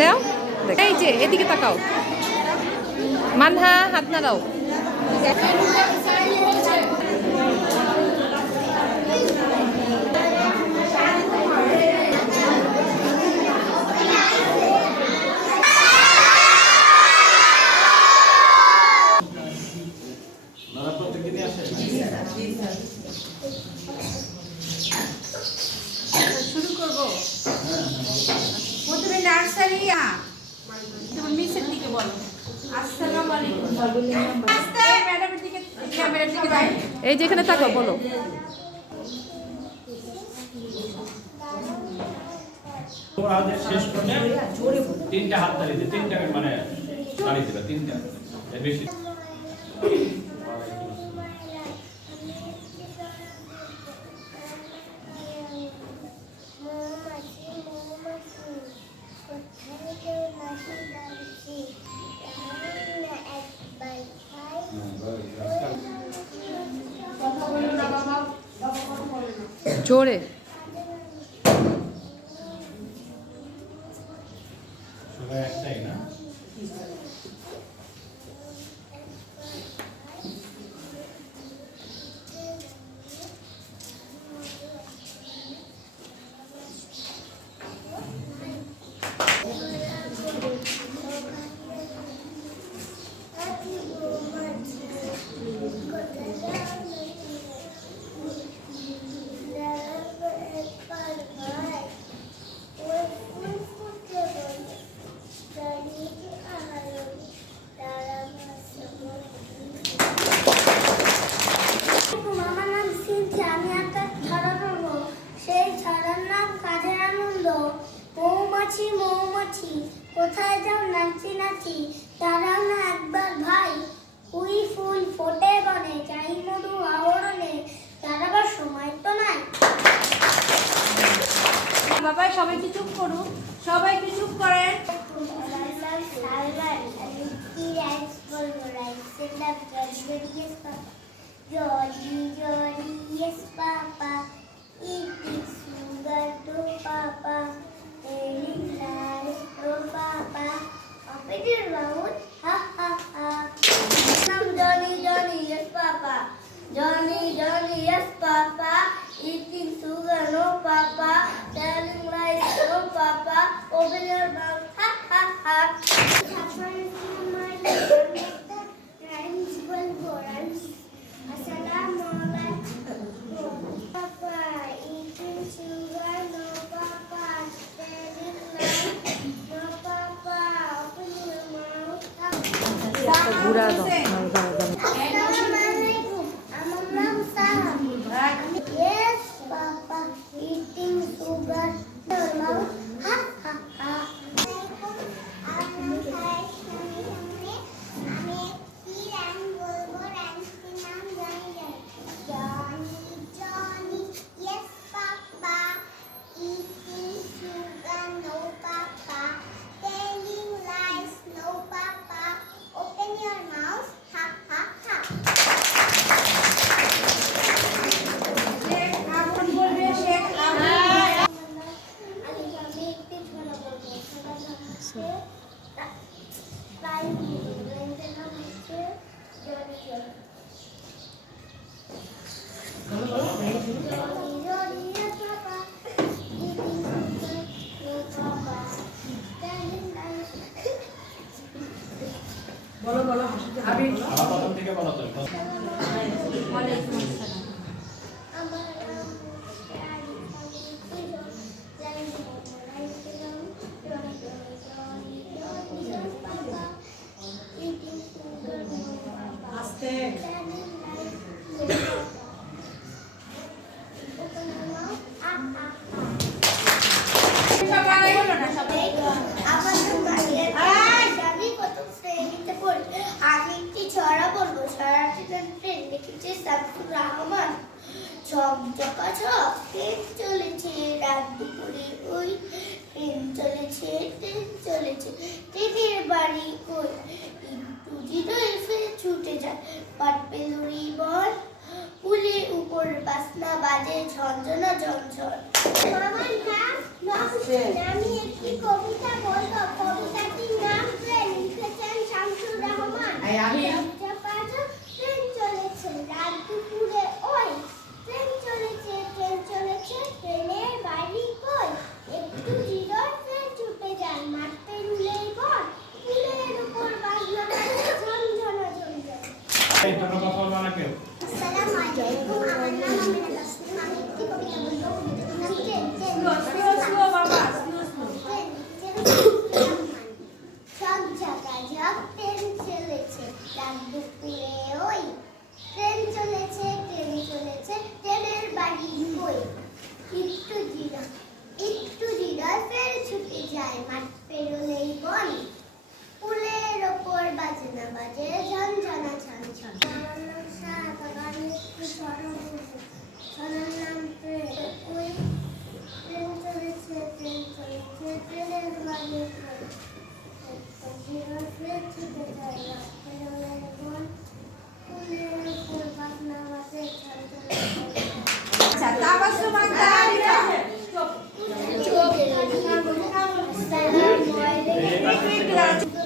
দাও এই যে এদিকে তাকাও মানহা হাত না দাও শুরু করবো প্রথমে নার্সারি তোমার মিসের দিকে বলো আসসালামু আলাইকুম আস্তে ম্যাডামের দিকে ক্যামেরার দিকে দাও এই যে এখানে তাকাও বলো তোমরা আজ শেষ করে তিনটা হাত তালি দিতে তিনটা মানে তালি দিবে তিনটা এর বেশি জোরে সবাই একটাই না মৌমাছি কোথায় যাও নাচি নাচি দাঁড়াও না একবার ভাই কুই ফুল ফোটে বনে চাই মধু আওরণে দাঁড়াবার সময় তো নাই বাবা সবাইকে চুপ করুন সবাইকে চুপ করেন Jolly, jolly, yes, Papa. Eating sugar, to Papa. Telling lies, to Papa. Open your mouth, ha ha ha. Some Johnny, Johnny, yes, Papa. Johnny, Johnny, yes, Papa. Eating sugar, no, Papa. Telling lies, no, Papa. Open your mouth, ha ha ha. Papa, eating sugar, no Papa, telling lies, no Papa, open your mouth. ঘুরা দাও Assalamualaikum, আমার নাম Saha. Yes, Papa, eating sugar, no mouth, ha ha ha. বলো বলো আমি আবার প্রথম থেকে বলো তো ওয়ালাইকুম আসসালাম আস্তে ট্রেন চলেছে রাত দুপুরে ওই ট্রেন চলেছে ট্রেনের বাড়ি কই একটু জিরোয় ছুটে যায় পাটপেলুরি বল পুলে উপর বাসনা বাজে ঝনঝনা ঝনঝন। আমি একটি কবিতা বলবো। একটু দাঁড়াও।